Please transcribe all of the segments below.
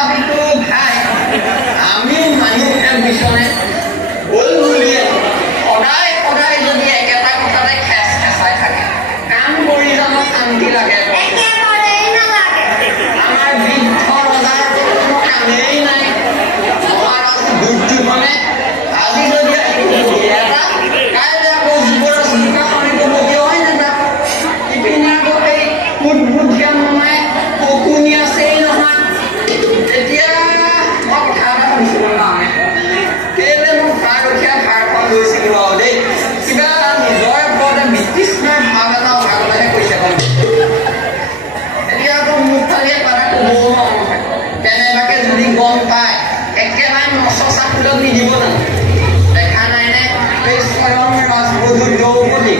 তথাপিতো ভাই আমি মানুহে বিচনে ভুল বুলিয়ে সদায় সদায় যদি একেটা কথাতে খেচ খেচাই থাকে কাম কৰি জানো শান্তি লাগে আমাৰ বৃদ্ধ ৰজাৰ কোনো কামেই নাই মহাৰাজ দুৰ্যোধনে আজি যদি এটা কাইলৈ আকৌ যুৱৰাজ মুখামণি ক'বগীয়া হয় নাযাব ইপিনে আকৌ সেই বুদ্ধিয়া মমাই শকুনি আছেই নহয় এতিয়া মই কথা এটা শুনিছিলোঁ নহয় কেলে মোক ভাৰতীয় ভাৰখন লৈছিলোঁ আৰু দেই কিবা নিজৰ ওপৰতে বিতৃষ্ণাৰ ভাৱ এটা অহাগলৈহে কৈছে এতিয়া আকৌ মোক খালি এটা ক'বও নহয় কেনেবাকে যদি গম পায় একেবাৰে নচচা ফুলত নিদিব জানো দেখা নাইনে এই স্বয়ং ৰাজবধূ দ্ৰৌপদী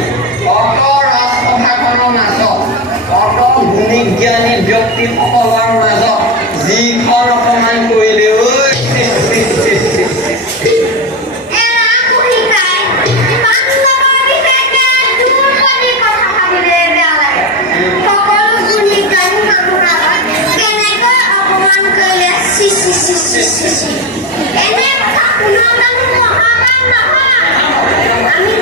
অত ৰাজসভাখনৰ মাজত অত গুণী জ্ঞানী ব্যক্তিসকলৰ মাজত যিখন অপমান কৰিলে ঐ এনে কথা শুনা মানুহ মহামান নহয় আমি